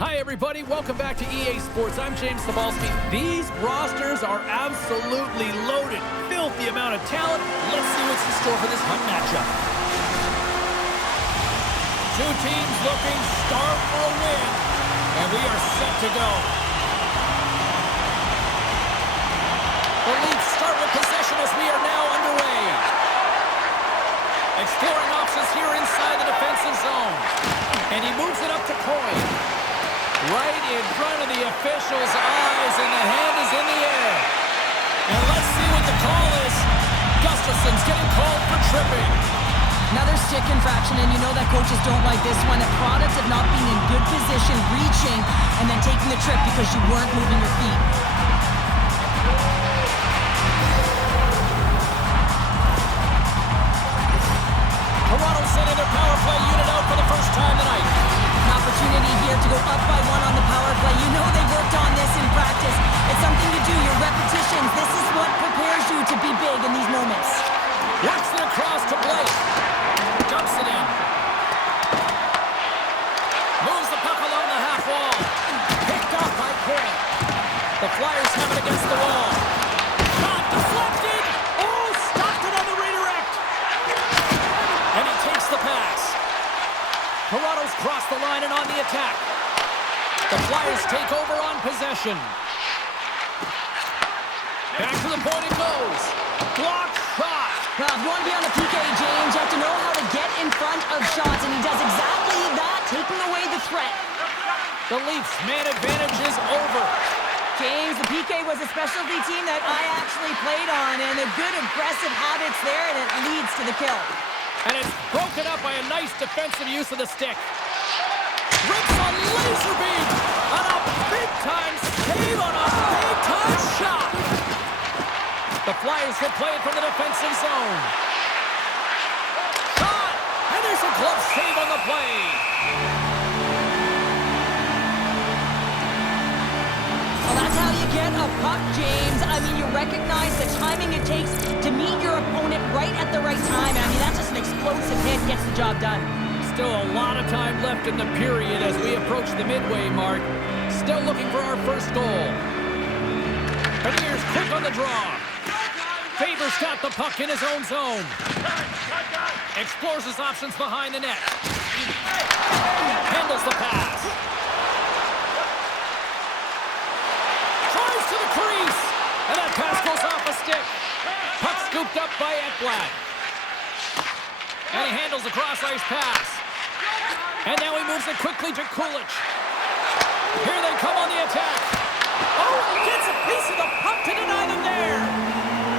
Hi, everybody. Welcome back to EA Sports. I'm James Sabalski. These rosters are absolutely loaded. Filthy amount of talent. Let's see what's in store for this hunt matchup. Two teams looking starved for a win, and we are set to go. The Leafs start with possession as we are now underway. Exploring options here inside the defensive zone. And he moves it up to Coyne. Right in front of the official's eyes, and the hand is in the air. And let's see what the call is. Gustafson's getting called for tripping. Another stick infraction, and you know that coaches don't like this one. A product of not being in good position, reaching, and then taking the trip because you weren't moving your feet. Toronto sending their power play unit out for the first time tonight. An opportunity here to go up by one on the power play. You know they worked on this in practice. It's something you do, your repetitions. This is what prepares you to be big in these moments. Works it across to Blake. Dumps it in. Moves the puck along the half wall. Picked off by Coyne. The Flyers have it against the wall. Shot deflected. Oh, stopped it on the redirect. And he takes the pass. Toronto's crossed the line and on the attack. The Flyers take over on possession. Back to the point it goes. Blocked shot. Well, if you want to be on the PK, James, you have to know how to get in front of shots, and he does exactly that, taking away the threat. The Leafs' man advantage is over. James, the PK was a specialty team that I actually played on, and a good aggressive habits there, and it leads to the kill. And it's broken up by a nice defensive use of the stick. Rips a laser beam on a big-time save on a big-time shot. The Flyers will play it from the defensive zone. Shot! And there's a glove save on the play. Well, that's how you get a puck, James. I mean, you recognize the timing it takes to meet your opponent right at the right time. I mean, that's just an explosive hit, gets the job done. Still a lot of time left in the period as we approach the midway mark. Still looking for our first goal. Beniers quick on the draw. Faber's got the puck in his own zone. Explores his options behind the net. Handles the pass. Tries to the crease. And that pass goes off a stick. Puck scooped up by Ekblad. And he handles the cross-ice pass. And now he moves it quickly to Kulich. Here they come on the attack. Oh, gets a piece of the puck to deny them there.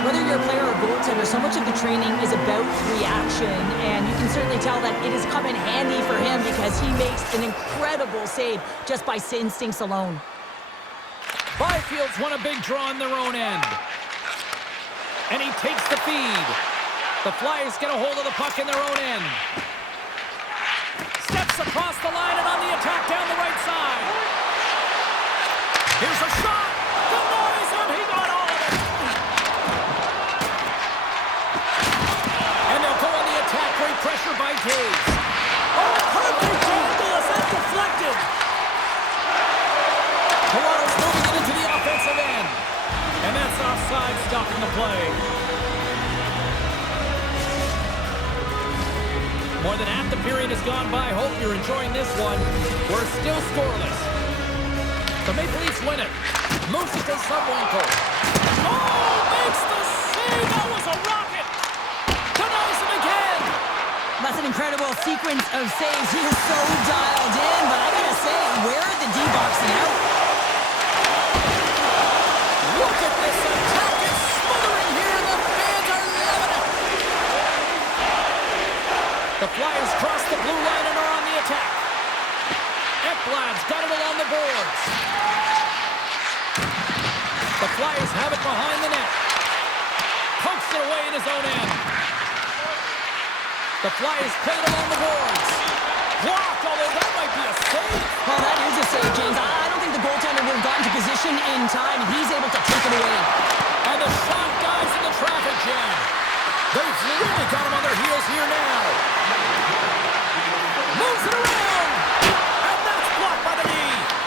Whether you're a player or a goaltender, so much of the training is about reaction, and you can certainly tell that it has come in handy for him because he makes an incredible save just by instincts alone. Byfield's won a big draw on their own end. And he takes the feed. The Flyers get a hold of the puck in their own end. Steps across the line and on the attack down the right side. Here's a shot. Denies him. He got all of it. And they'll go on the attack. Great pressure by Taves. Oh, perfect handle as that deflected. Toronto's moving it into the offensive end. And that's offside, stopping the play. More than half the period has gone by. Hope you're enjoying this one. We're still scoreless. The Maple Leafs win it. Moves it to Subwinkle. Oh, makes the save. That was a rocket. Denies him again. That's an incredible sequence of saves. He is so dialed in, but I gotta say, where are the D-boxing out? Look at this attack. It's smothering here, and the fans are loving it. The Flyers cross the blue line and are on the attack. Ekblad's got it along the boards. The Flyers have it behind the net. Pokes it away in his own end. The Flyers play it along the boards. Blocked, although that might be a save. Well, that is a save, James. I don't think the goaltender would have gotten to position in time. He's able to take it away. And the shot dives in the traffic jam. They've really got him on their heels here now. Moves it around. And that's blocked by the knee.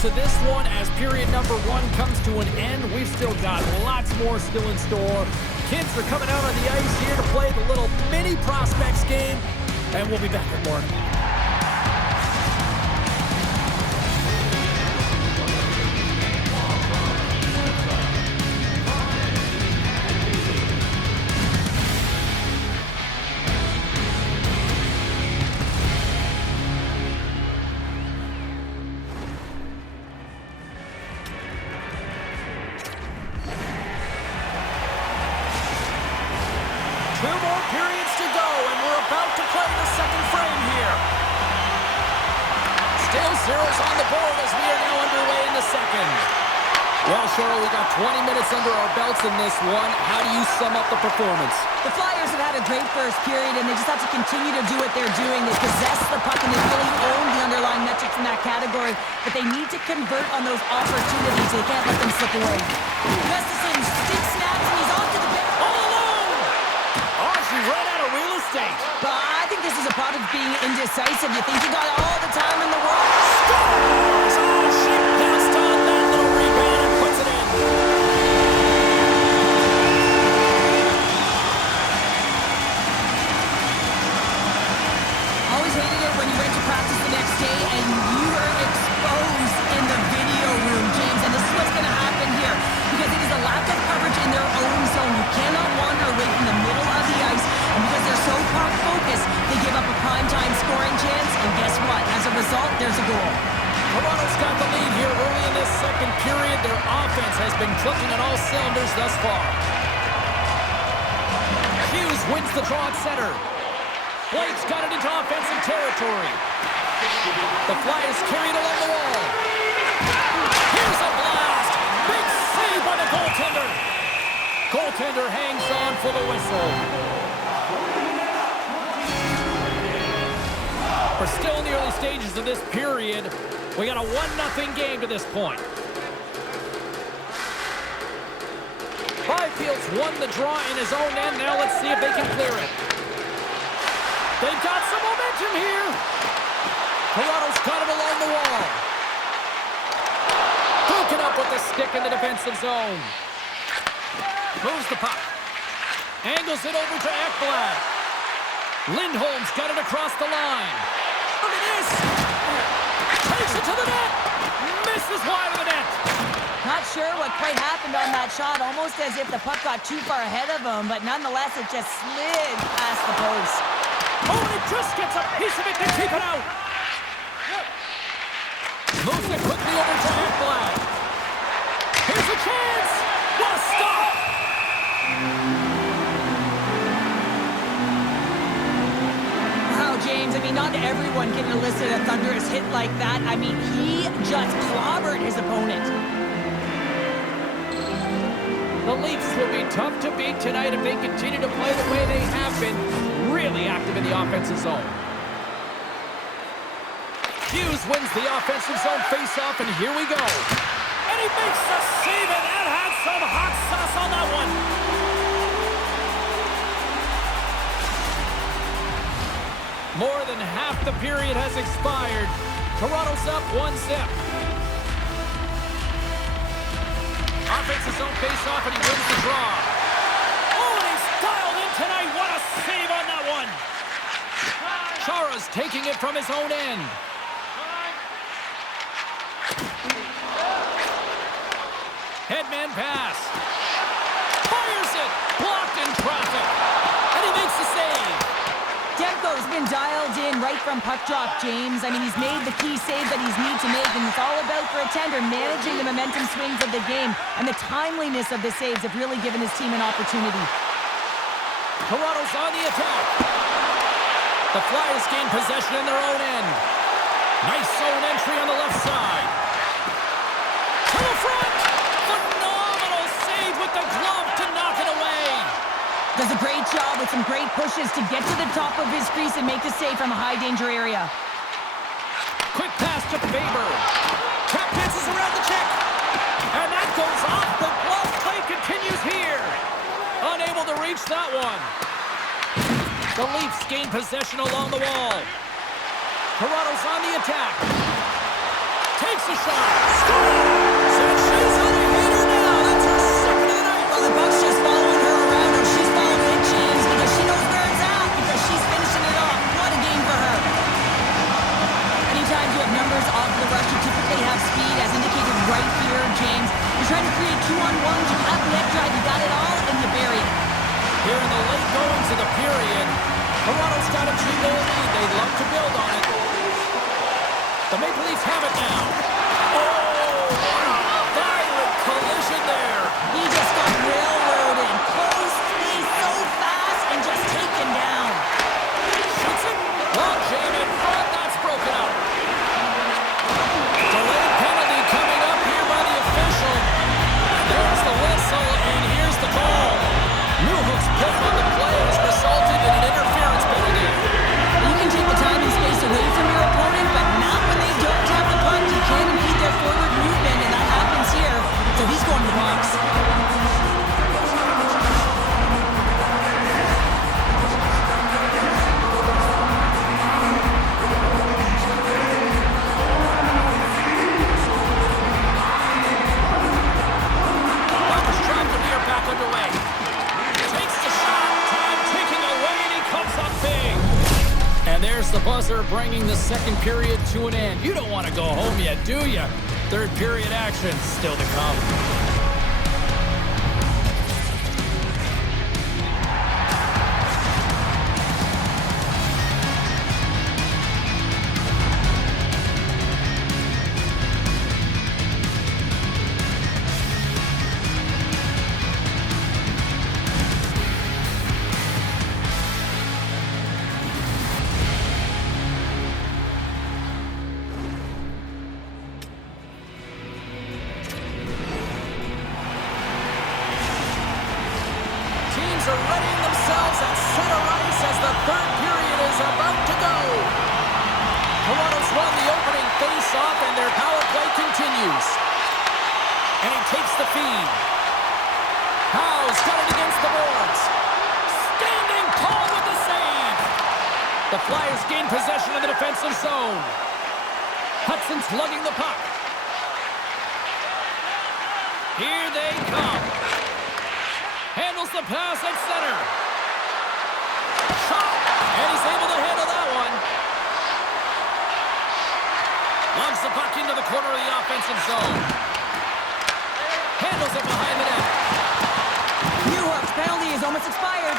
to this one as period number 1 comes to an end. We've still got lots more still in store. Kids are coming out on the ice here to play the little mini prospects game, and we'll be back with more. Zeros on the board as we are now underway in the second. Well, Cheryl, we got 20 minutes under our belts in this one. How do you sum up the performance? The Flyers have had a great first period, and they just have to continue to do what they're doing. They possess the puck, and they really own the underlying metrics in that category, but they need to convert on those opportunities. They can't let them slip away. Gustafsson stick snaps, and he's off to the bench. All alone! Oh, she ran out of real estate. But I think this is a product of being indecisive. You think you got all the time in the world? Scores! Oh, she bounced on that little rebound and puts it in. Always hated it when you went to practice the next day and you were exposed in the video room, James. And this is what's going to happen here because it is a lack of coverage in their own zone. You cannot wander away from the middle of the ice. And because they're so puck-focused, they give up a primetime scoring chance. And guess what? As a result, there's a goal. Toronto's got the lead here early in this second period. Their offense has been clicking on all cylinders thus far. Hughes wins the draw at center. Blake's got it into offensive territory. The Flyers carry it along the wall. Here's a blast. Big save by the goaltender. Goaltender hangs on for the whistle. We're still in the early stages of this period. We got a 1-0 game to this point. Byfield's won the draw in his own end. Now let's see if they can clear it. They've got some momentum here. Toronto's got it along the wall. Broken up with the stick in the defensive zone. Moves the puck. Angles it over to Ekblad. Lindholm's got it across the line. Look at this. Takes it to the net. Misses wide of the net. Not sure what quite happened on that shot. Almost as if the puck got too far ahead of him, but nonetheless, it just slid past the post. Oh, and it just gets a piece of it to keep it out. Moves it quickly over to Ekblad. Here's a chance. What a stop. Wow, James, I mean, not everyone can elicit a thunderous hit like that. I mean, he just clobbered his opponent. The Leafs will be tough to beat tonight if they continue to play the way they have been, really active in the offensive zone. Hughes wins the offensive zone face-off, and here we go. And he makes the save, and that had some hot sauce on that one. More than half the period has expired. Toronto's up 1-0. Offensive zone face-off, and he wins the draw. Oh, and he's dialed in tonight. What a save on that one. Chara's taking it from his own end. Headman pass. Fires it. Blocked in traffic. And he makes the save. Demko's been dialed in right from puck drop, James. I mean, he's made the key save that he's need to make, and it's all about for a tender managing the momentum swings of the game, and the timeliness of the saves have really given his team an opportunity. Toronto's on the attack. The Flyers gain possession in their own end. Nice zone entry on the left side. To the front. Phenomenal save with the glove to knock it away. Does a great job with some great pushes to get to the top of his crease and make the save from a high-danger area. Quick pass to Faber. Cap dances around the check. And that goes off. The glove play continues here. Unable to reach that one. The Leafs gain possession along the wall. Toronto's on the attack. Takes a shot. Scores! And she's on a hitter now. That's her second of the night. Well, the puck's just following her around, or she's following it, James, because she knows where it's at, because she's finishing it off. What a game for her. Anytime you have numbers off the rush, you typically have speed, as indicated right here, James. You're trying to create 2-on-1s, you have net drive, you got it all, and you bury it. Here in the late goings of the period, Toronto's got a 2-goal lead. They'd love to build on it. The Maple Leafs have it now. Oh, what a violent collision there. He just got railroaded. Close space so fast and just taken down. Shoots it. Long jam in front. That's broken up. Delayed penalty coming up here by the official. There's the whistle, and here's the call. Newhook's pick on the play has resulted in an interference penalty. You can take the time and space away from your opponent, but not when they don't have the puck. You can't impede their forward movement, and that happens here. So he's going to the box. Puck is trapped, and we are back underway. Takes the shot. Time ticking away, and he comes up big. And there's the buzzer bringing the second period to an end. You don't want to go home yet, do you? Third period action still to come. Teams are readying themselves at center ice as the third period is about to go. Toronto's won the opening face-off, and their power play continues. And he takes the feed. Howe's got it against the boards. Standing tall with the save. The Flyers gain possession of the defensive zone. Hudson's lugging the puck. Here they come. Handles the pass at center. Shot, and he's able to handle that one. Lugs the puck into the corner of the offensive zone. Handles it behind the net. Newhook's penalty is almost expired.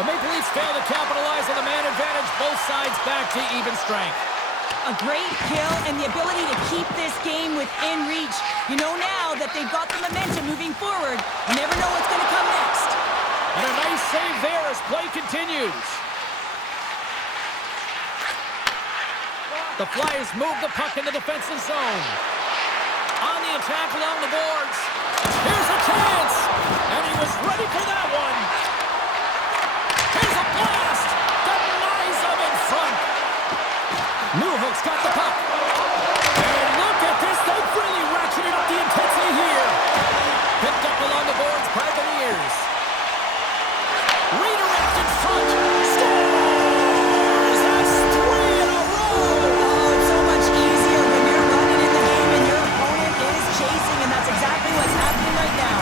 The Maple Leafs fail to capitalize on the man advantage. Both sides back to even strength. A great kill and the ability to keep this game within reach. You know now that they've got the momentum moving forward. You never know what's going to come next. And a nice save there as play continues. The Flyers move the puck in the defensive zone. On the attack along the boards. Here's a chance. And he was ready for that one. Here's a blast. Denies him in front. Newhook's got the puck. And look at this. They've really ratcheted up the intensity here. Picked up along the boards by Beniers. Redirect in front. Scores! That's 3 in a row. Oh, it's so much easier when you're running in the game and your opponent is chasing, and that's exactly what's happening right now.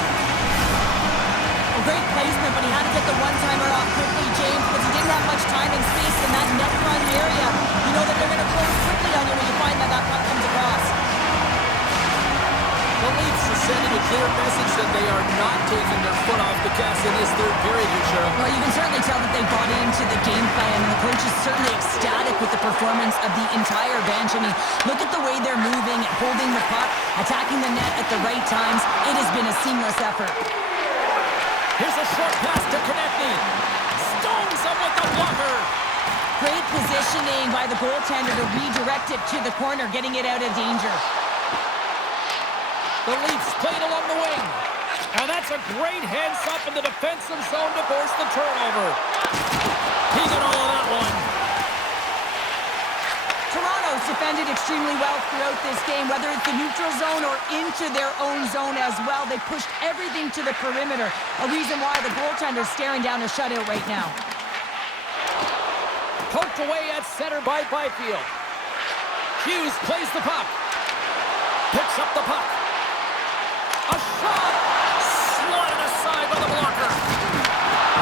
A great placement, but he had to get the one-timer off quickly, James, because he didn't have much time and space in that net front area. You know that they're going to close quickly on you when you find that that puck comes across. The Leafs are sending a clear message that they are not taking their foot off the gas in this third period here, Cheryl. Well, you can certainly tell that they bought into the game plan, and the coach is certainly ecstatic with the performance of the entire bench. I mean, look at the way they're moving, holding the puck, attacking the net at the right times. It has been a seamless effort. Here's a short pass to Konechny. Stones him with the blocker. Great positioning by the goaltender to redirect it to the corner, getting it out of danger. The Leafs played along the wing. And that's a great heads-up in the defensive zone to force the turnover. He got all of that one. Toronto's defended extremely well throughout this game, whether it's the neutral zone or into their own zone as well. They pushed everything to the perimeter, a reason why the goaltender's staring down a shutout right now. Poked away at center by Byfield. Hughes plays the puck. Picks up the puck. A shot! Swatted aside by the blocker.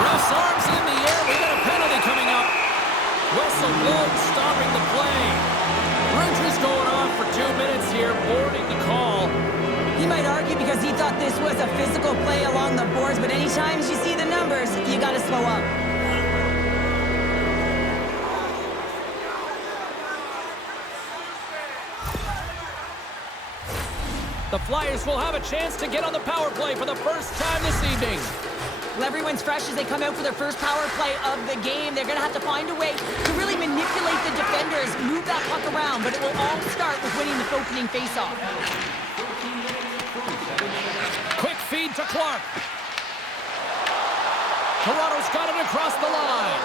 Ref's arms in the air. We got a penalty coming up. Whistle blown, stopping the play. Ridge is going on for 2 minutes here, boarding the call. He might argue because he thought this was a physical play along the boards, but anytime you see the numbers, you got to slow up. The Flyers will have a chance to get on the power play for the first time this evening. Well, everyone's fresh as they come out for their first power play of the game. They're going to have to find a way to really manipulate the defenders, move that puck around, but it will all start with winning the opening faceoff. Quick feed to Clark. Toronto's got it across the line.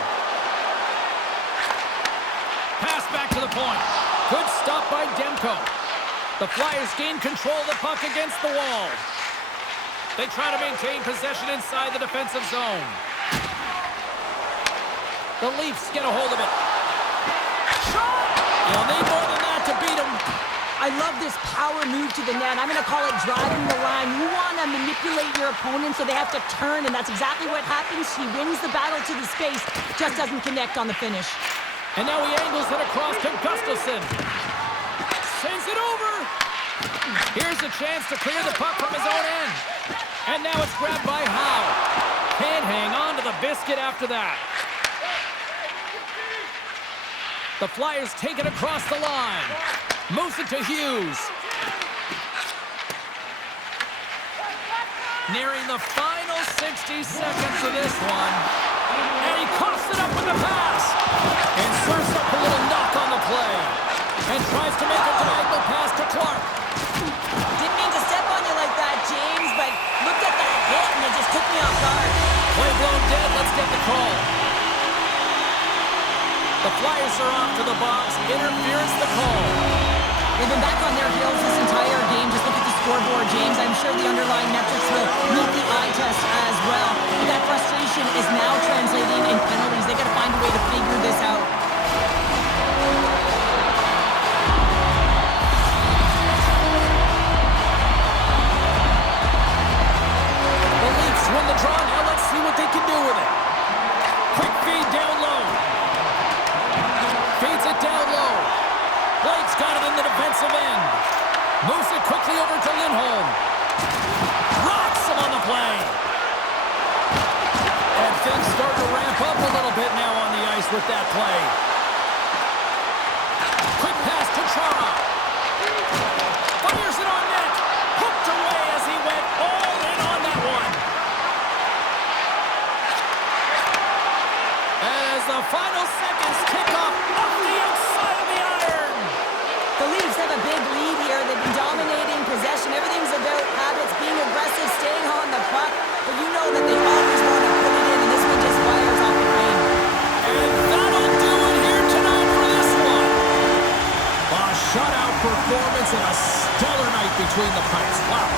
Pass back to the point. Good stop by Demko. The Flyers gain control of the puck against the wall. They try to maintain possession inside the defensive zone. The Leafs get a hold of it. Shot! You'll need more than that to beat them. I love this power move to the net. I'm going to call it driving the line. You want to manipulate your opponent so they have to turn, and that's exactly what happens. He wins the battle to the space, just doesn't connect on the finish. And now he angles it across to Gustafsson. Sends it over. Here's a chance to clear the puck from his own end. And now it's grabbed by Howe. Can't hang on to the biscuit after that. The Flyers take it across the line. Moves it to Hughes. Nearing the final 60 seconds of this one. And he coughs it up with the pass. And serves up a little knock on the play. And tries to make a diagonal pass to Clark. Didn't mean to step on you like that, James, but looked at that hit and it just took me off guard. Play blown dead. Let's get the call. The Flyers are off to the box. Interference the call. They've been back on their heels this entire game. Just look at the scoreboard, James. I'm sure the underlying metrics will meet the eye test as well. But that frustration is now translating in penalties. They got to find a way to figure this out. The Leafs win the draw. Now let's see what they can do with it. Quick feed down low. Feeds it down low. Blake's got it in the defensive end. Moves it quickly over to Lindholm. Rocks him on the play. And things start to ramp up a little bit now on the ice with that play. Quick pass to Chara. Fires it on net. Hooked away as he went all in on that one. As the final seconds kick off the outside of the iron. The Leafs have a big lead here. They've been dominating possession. Everything's about habits, being aggressive, staying on the puck. But you know that they always want to put it in, and this one just fires off the frame. And that'll do it here tonight for this one. A shutout performance and a stellar night between the Pikes. Wow.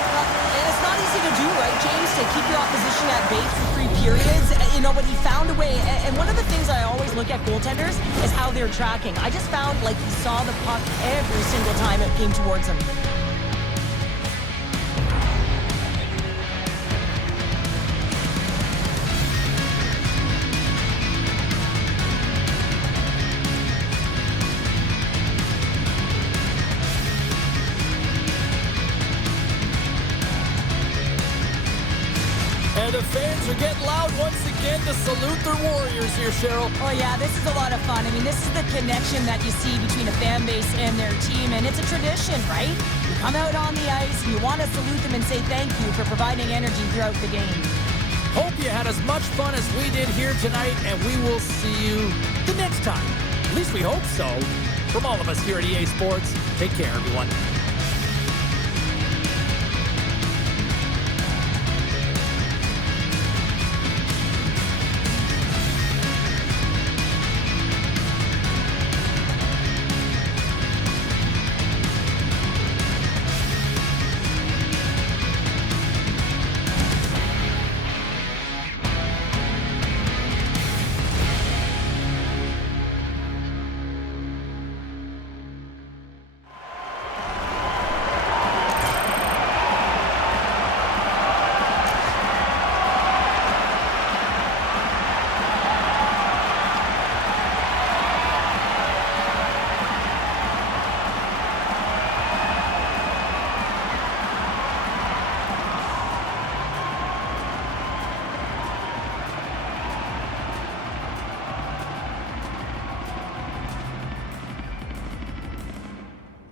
And it's not easy to do, right, James, to keep your opposition at bay for 3 periods. You know, but he found a way. And one of the things I always look at goaltenders is how they're tracking. I just found like he saw the puck every single time it came towards him. And the fans are getting loud once again to salute their Warriors here, Cheryl. Oh, yeah, this is a lot of fun. I mean, this is the connection that you see between a fan base and their team, and it's a tradition, right? You come out on the ice, and you want to salute them and say thank you for providing energy throughout the game. Hope you had as much fun as we did here tonight, and we will see you the next time. At least we hope so. From all of us here at EA Sports, take care, everyone.